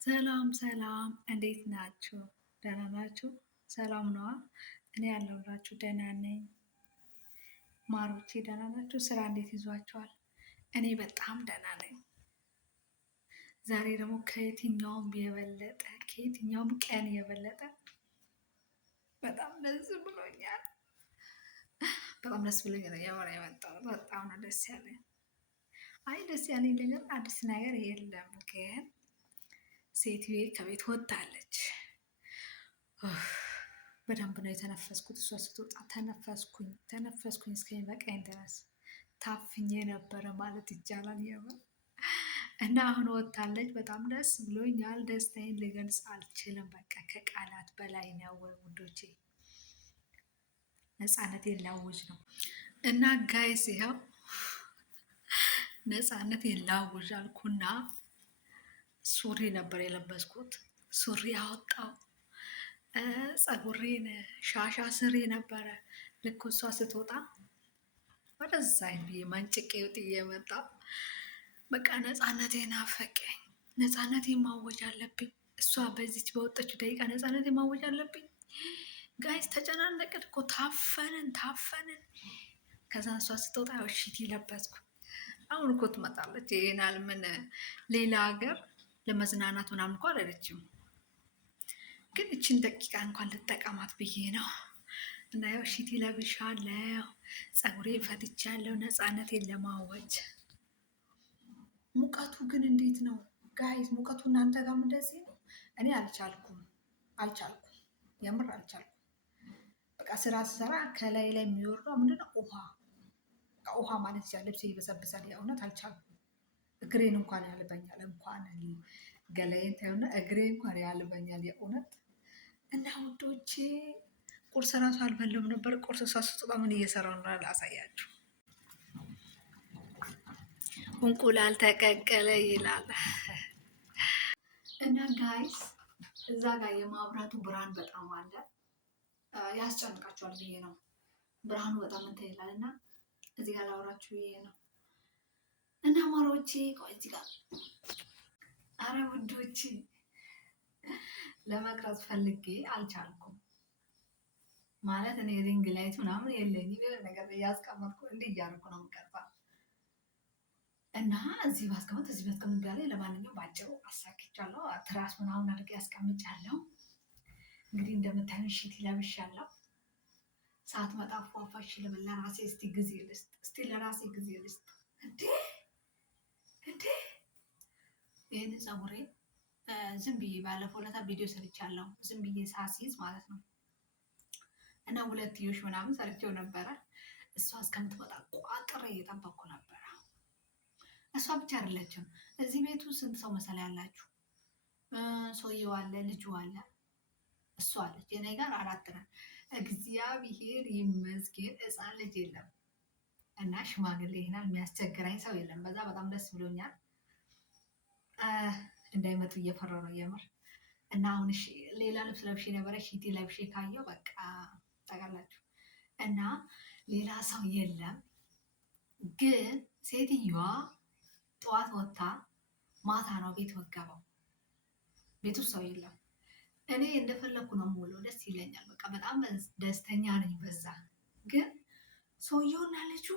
ሰላም ሰላም፣ እንዴት ናችሁ? ደህና ናችሁ? ሰላም ነዋ። እኔ ያለሁላችሁ ደህና ነኝ። ማሮቼ ደህና ናችሁ? ስራ እንዴት ይዟችኋል? እኔ በጣም ደህና ነኝ። ዛሬ ደግሞ ከየትኛውም ቀን የበለጠ በጣም ደስ ብሎኛል። በጣም ደስ ብሎኛል። የወራ የመጣሁት በጣም ነው ደስ ያለኝ። አይ ደስ ያለኝ ነገር አዲስ ነገር የለም፣ ግን ሴትዬ ከቤት ወጥታለች። በደንብ ነው የተነፈስኩት። እሷ ስትወጣ ተነፈስኩኝ እስከሚበቃኝ ድረስ ታፍኜ ነበረ ማለት ይቻላል። የምር እና አሁን ወጥታለች። በጣም ደስ ብሎኛል። ደስታዬን ልገልጽ አልችልም። በቃ ከቃላት በላይ ነው ውዶቼ። ነፃነቴን ላውጅ ነው እና ጋይስ ይኸው ነፃነቴን ላውጅ አልኩና ሱሪ ነበር የለበስኩት። ሱሪ አወጣው። ፀጉሬን ሻሻ ስሬ ነበረ። ልክ እሷ ስትወጣ ወደዛ ብዬ መንጭቄ ጥዬ መጣ። በቃ ነፃነቴን አፈቀኝ። ነፃነቴን ማወጅ አለብኝ። እሷ በዚች በወጣችው ደቂቃ ነፃነቴን ማወጅ አለብኝ። ጋይስ ተጨናነቅን እኮ ታፈንን። ከዛ እሷ ስትወጣ ሽቲ ለበስኩ። አሁን እኮ ትመጣለች። ይሄናል ምን ሌላ ሀገር ለመዝናናት ምናምን እኮ አላለችም፣ ግን እችን ደቂቃ እንኳን ልጠቀማት ብዬ ነው። እና ያው ሽቲ ለብሻለሁ፣ ፀጉሬን ፈትቻለሁ፣ ነፃነቴን ለማወጅ። ሙቀቱ ግን እንዴት ነው ጋይስ? ሙቀቱ እናንተ ጋርም እንደዚህ ነው? እኔ አልቻልኩም፣ የምር አልቻልኩም። በቃ ስራ ስሰራ ከላይ ላይ የሚወርደው ምንድነው? ውሃ ማለት ይቻላል። ልብሴ ይበሰብሳል። የእውነት አልቻልኩም። እግሬን እንኳን ያልበኛል። እንኳን ገላዬን ታዩና እግሬ እንኳን ያልበኛል የእውነት። እና ውዶቼ ቁርስ ራሱ አልበላሁም ነበር። ቁርስ እሷ ስትወጣ ምን እየሰራሁ ነው ላሳያችሁ። እንቁላል ተቀቀለ ይላል። እና ጋይስ እዛ ጋር የማብራቱ ብርሃን በጣም አለ፣ ያስጨንቃችኋል ብዬ ነው። ብርሃኑ በጣም እንትን ይላል እና እዚህ ጋር ላውራችሁ ብዬ ነው። እና ማሮቼ ቆይ እዚህ ጋር አረ ውዶቼ ለመቅረጽ ፈልጌ አልቻልኩም። ማለት እኔ ሪንግ ላይት ምናምን የለኝም። የሆነ ነገር እያስቀመጥኩ እንዲህ እያደረኩ ነው የምቀርጸው እና እዚህ ባስቀመጥ ጋር ላይ ለማንኛውም ባጭሩ አሳክቻለሁ። ትራስ ምናምን አድርጌ ያስቀምጫለሁ። እንግዲህ እንደምታዩን ሽቲ ለብሻለሁ። ሰዓት መጣ ፏፏሽ ልብል ለራሴ ለራሴ ጊዜ ልስጥ። እንዴ ይህን ፀጉሬ ዝም ብዬ ባለፈው ዕለት ቪዲዮ ሰርቻለሁ። ዝም ብዬ ሳሲዝ ማለት ነው እና ሁለትዮሽ ምናምን ሰርቼው ነበረ። እሷ እስከምትመጣ ቋጥሬ እየጠበቅኩ ነበረ። እሷ ብቻ አይደለችም። እዚህ ቤቱ ስንት ሰው መሰላ ያላችሁ? ሰውየው አለ፣ ልጁ አለ፣ እሷ አለች። የኔ ጋር 4 ነን። እግዚአብሔር ይመስገን ሕፃን ልጅ የለም እና ሽማግሌ ይሄናል የሚያስቸግረኝ ሰው የለም። በዛ በጣም ደስ ብሎኛል። እንዳይመጡ እየፈራሁ ነው የምር። እና አሁን ሌላ ልብስ ለብሼ ነበረ። ሽቲ ለብሼ ካየው በቃ ታውቃላችሁ። እና ሌላ ሰው የለም። ግን ሴትዮዋ ጠዋት ወጥታ ማታ ነው ቤት ወገባው። ቤቱ ሰው የለም። እኔ እንደፈለግኩ ነው የምውለው። ደስ ይለኛል። በቃ በጣም ደስተኛ ነኝ በዛ። ግን ሰውየውና ልጁ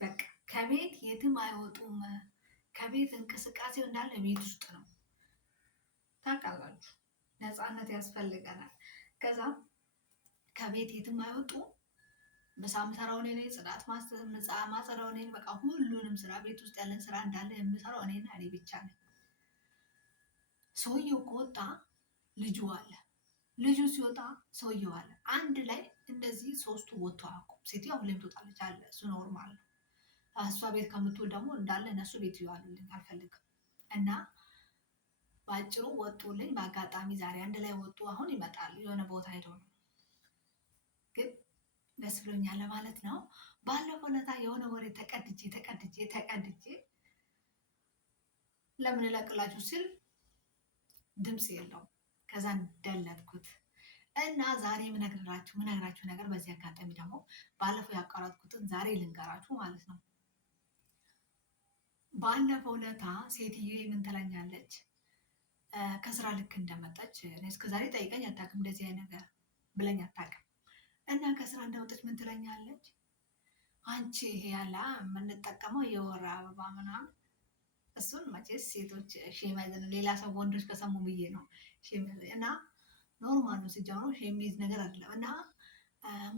በቃ ከቤት የትም አይወጡም። ከቤት እንቅስቃሴው እንዳለ ቤት ውስጥ ነው። ታውቃላችሁ፣ ነፃነት ያስፈልገናል። ከዛ ከቤት የትም አይወጡ። ምሳ ምሰራው እኔ ነኝ፣ ጽዳት ማጸዳው እኔ ነኝ። በቃ ሁሉንም ስራ ቤት ውስጥ ያለን ስራ እንዳለ የምሰራው እኔና እኔ ብቻ ነኝ። ሰውየው ከወጣ ልጁ አለ፣ ልጁ ሲወጣ ሰውየው አለ። አንድ ላይ እንደዚህ ሶስቱ ወጥቶ አያውቁም። ሴትዮዋ ሁሌም ትወጣለች አለ። እሱ ኖርማል ነው። እሷ ቤት ከምትውል ደግሞ እንዳለ እነሱ ቤት ይዋሉልኝ አልፈልግም። እና በአጭሩ ወጡልኝ። በአጋጣሚ ዛሬ አንድ ላይ ወጡ። አሁን ይመጣሉ። የሆነ ቦታ ሄደው ነው። ግን ደስ ብሎኛል ለማለት ነው። ባለፈው ዕለት የሆነ ወሬ ተቀድጄ ለምን እለቅላችሁ ሲል ድምፅ የለውም። ከዛ ደለትኩት እና ዛሬ ምነግራችሁ ነገር በዚህ አጋጣሚ ደግሞ ባለፈው ያቋረጥኩትን ዛሬ ልንገራችሁ ማለት ነው። ባለፈው ለታ ሴትዮ ምን ትለኛለች? ከስራ ልክ እንደመጣች እኔ እስከዛሬ ጠይቀኝ አታውቅም፣ እንደዚህ አይነት ነገር ብለኝ አታውቅም። እና ከስራ እንደመጣች ምን ትለኛለች? አንቺ ይሄ ያለ የምንጠቀመው የወር አበባ ምናምን እሱን መቼስ ሴቶች ሼማይዘን ሌላ ሰው ወንዶች ከሰሙ ብዬ ነው። እና ኖርማል ነው ሲጀምሩ ሼሚዝ ነገር አይደለም። እና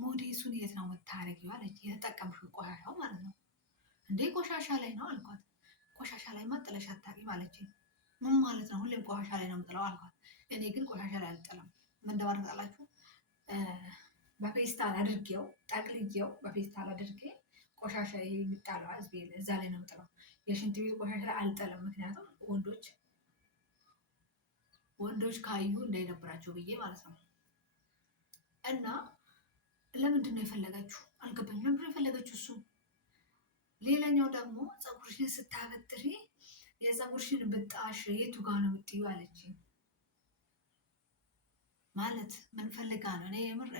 ሞዴሱን የት ነው የምታደርጊው አለች። የተጠቀምሽው ቆሻሻው ማለት ነው እንዴ? ቆሻሻ ላይ ነው አልኳት። ቆሻሻ ላይ ጥለሽ አታውቂም አለችኝ። ምን ማለት ነው? ሁሌም ቆሻሻ ላይ ነው የምጥለው አልኳት። እኔ ግን ቆሻሻ ላይ አልጥለም። ምን እንደማደርግ ታውቃላችሁ? በፌስታል አድርጌው ጠቅልዬው በፌስታል አድርጌ ቆሻሻ የሚጣለው ህዝብ እዛ ላይ ነው የምጥለው። የሽንት ቤት ቆሻሻ ላይ አልጥልም። ምክንያቱም ወንዶች ካዩ እንዳይደብራቸው ብዬ ማለት ነው። እና ለምንድን ነው የፈለገችው? አልገባኝም። ለምንድን ነው የፈለገችው እሱ? ሌላኛው ደግሞ ፀጉርሽን ስታበጥሪ የፀጉርሽን ብጣሽ የቱ ጋ ነው የምትይው አለችኝ። ማለት ምን ፈልጋ ነው? እኔ የምር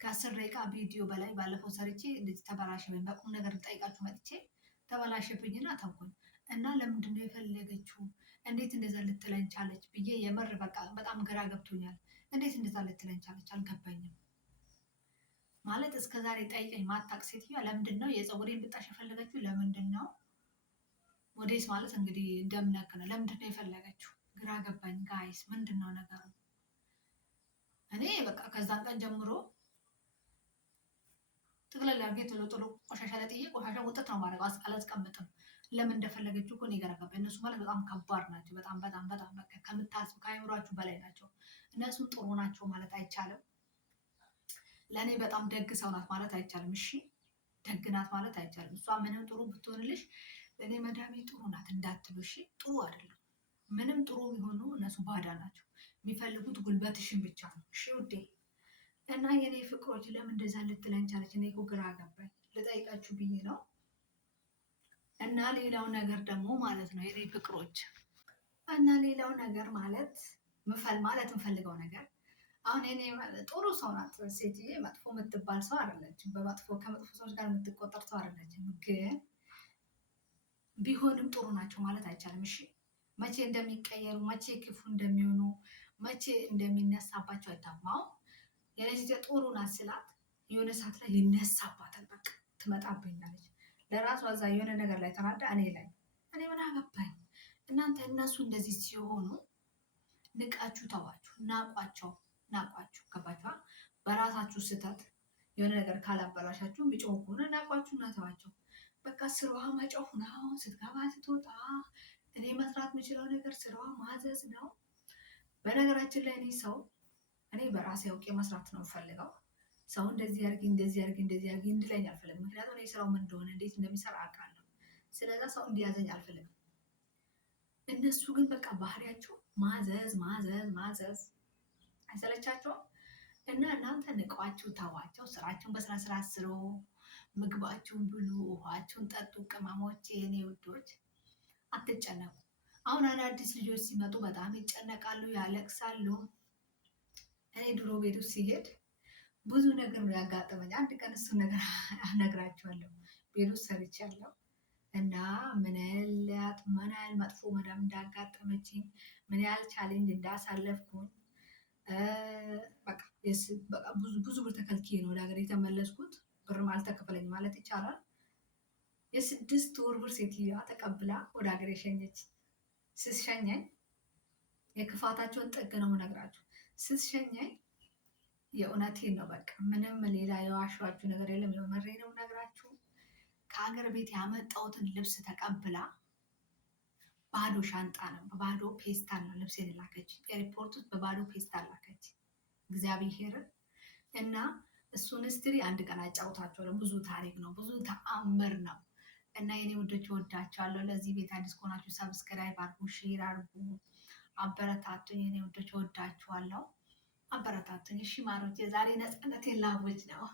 ከ10 ደቂቃ ቪዲዮ በላይ ባለፈው ሰርቼ እንደዚህ ተበላሸ ወይም በቁም ነገር ጠይቃችሁ መጥቼ ተበላሸብኝና ተውኩኝ። እና ለምንድን ነው የፈለገችው? እንዴት እንደዛ ልትለኝ ቻለች ብዬ የምር በቃ በጣም ግራ ገብቶኛል። እንዴት እንደዛ ልትለኝ ቻለች? አልገባኝም። ማለት እስከ ዛሬ ጠይቀኝ ማታቅ ሴትዮዋ ለምንድን ነው የፀጉሬን ብጣሽ የፈለገችው? ለምንድን ነው? ሞዴስ ማለት እንግዲህ እንደምነክ ነው። ለምንድን ነው የፈለገችው? ግራ ገባኝ ጋይስ፣ ምንድን ነው ነገሩ? እኔ በቃ ከዛን ቀን ጀምሮ ጥቅልል አድርጌ ቶሎ ቶሎ ቆሻሻ ላይ ጥዬ ቆሻሻ ውጥት ነው ማድረግ፣ አላስቀምጥም። ለምን እንደፈለገችው እኮ እኔ ግራ ገባኝ። እነሱ ማለት በጣም ከባድ ናቸው። በጣም በጣም በጣም በቃ ከምታስቡ ከአእምሯችሁ በላይ ናቸው። እነሱም ጥሩ ናቸው ማለት አይቻልም። ለእኔ በጣም ደግ ሰው ናት ማለት አይቻልም። እሺ ደግ ናት ማለት አይቻልም። እሷ ምንም ጥሩ ብትሆንልሽ እኔ መዳሜ ጥሩ ናት እንዳትሉ እሺ። ጥሩ አይደለም። ምንም ጥሩ ቢሆኑ እነሱ ባዳ ናቸው። የሚፈልጉት ጉልበትሽን ብቻ ነው። እሺ ውዴ። እና የኔ ፍቅሮች ለምን እንደዛ ልትለኝ ቻለች? እኔ እኮ ግራ ገባኝ። ልጠይቃችሁ ብዬ ነው። እና ሌላው ነገር ደግሞ ማለት ነው የኔ ፍቅሮች፣ እና ሌላው ነገር ማለት የምፈልገው ነገር አሁን እኔ ጥሩ ሰው ናት ሴትዬ፣ መጥፎ የምትባል ሰው አይደለችም። ከመጥፎ ሰዎች ጋር የምትቆጠር ሰው አይደለችም። ግን ቢሆንም ጥሩ ናቸው ማለት አይቻልም። እሺ መቼ እንደሚቀየሩ፣ መቼ ክፉ እንደሚሆኑ፣ መቼ እንደሚነሳባቸው አይታማው። የነዚህ ጥሩ ናት ስላት የሆነ ሰዓት ላይ ይነሳባታል። በቃ ትመጣብኛለች። ለራሷ እዛ የሆነ ነገር ላይ ተናዳ እኔ ምን አገባኝ? እናንተ እነሱ እንደዚህ ሲሆኑ ንቃችሁ ተዋችሁ፣ ናቋቸው። ገባችኋ? በራሳችሁ ስህተት የሆነ ነገር ካላበላሻችሁ ቢጮህ ከሆነ ናቋችሁ እና ተዋቸው። በቃ ስራዋ መጮህ ነው። ስትገባ ስትወጣ እኔ መስራት የምችለው ነገር ስራዋ ማዘዝ ነው። በነገራችን ላይ እኔ በራሴ አውቄ መስራት ነው የምፈልገው። ሰው እንደዚህ ያርጊ እንደዚህ ያርጊ እንደዚህ ያርጊ እንድለኝ አልፈልግም። ምክንያቱም እኔ ስራው ምን እንደሆነ እንዴት እንደሚሰራ አውቃለሁ። ስለዛ ሰው እንዲያዘኝ አልፈልግም። እነሱ ግን በቃ ባህሪያቸው ማዘዝ ማዘዝ ማዘዝ አይሰለቻቸውም? እና እናንተ ንቋችሁ ተዋቸው። ስራችሁን በስነ ስርዓት ስሩ። ምግባችሁን ብሉ፣ ውሃችሁን ጠጡ። ቅመሞች፣ የኔ ውዶች አትጨነቁ። አሁን አዳዲስ ልጆች ሲመጡ በጣም ይጨነቃሉ፣ ያለቅሳሉ። እኔ ድሮ ቤት ውስጥ ሲሄድ ብዙ ነገር ነው ያጋጠመኝ። አንድ ቀን እሱን ነገር እነግራችኋለሁ። ቤት ውስጥ ሰርቻለሁ እና ምን ያህል መጥፎ መዳም እንዳጋጠመችኝ፣ ምን ያህል ቻሌንጅ እንዳሳለፍኩኝ በቃ ብዙ ብር ተከልክዬ ነው ወደ ሀገር የተመለስኩት። ብርም አልተከፈለኝ ማለት ይቻላል። የ6 ወር ብር ሴትዮዋ ተቀብላ ወደ ሀገር የሸኘች። ስትሸኘኝ የክፋታቸውን ጥግ ነው የምነግራችሁ። ስትሸኘኝ የእውነቴን ነው። በቃ ምንም ሌላ የዋሸኋችሁ ነገር የለም። የመሬ ነው የምነግራችሁ። ከሀገር ቤት ያመጣሁትን ልብስ ተቀብላ ባዶ ሻንጣ ነው፣ በባዶ ፔስታል ነው ልብስ የላከች። ኤርፖርት ውስጥ በባዶ ፔስታል ላከች። እግዚአብሔርን እና እሱን ስትሪ አንድ ቀን አጫውታችኋለሁ። ብዙ ታሪክ ነው፣ ብዙ ተአምር ነው። እና የኔ ውዶች እወዳችኋለሁ። ለዚህ ቤት አዲስ ከሆናችሁ ሰብስክራይብ አድርጉ፣ ሼር አድርጉ፣ አበረታቱኝ። የኔ ውዶች እወዳችኋለሁ፣ አበረታቱኝ። እሺ ማሮች፣ የዛሬ ነፃነቴን ላውጅ ነው።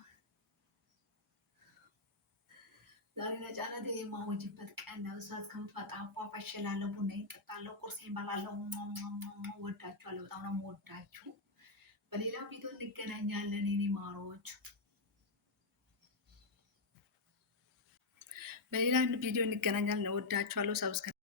ዛሬ ነፃነት የማወጅበት ቀን ነው። እሷ እስከምትመጣ አፏፋሽ እላለሁ፣ ቡና እጠጣለሁ፣ ቁርሴን እበላለሁ። እወዳችኋለሁ፣ በጣም ነው የምወዳችሁ። በሌላ ቪዲዮ እንገናኛለን የኔ ማሮች። በሌላ ቪዲዮ እንገናኛለን። እወዳችኋለሁ። ሰብስክራይብ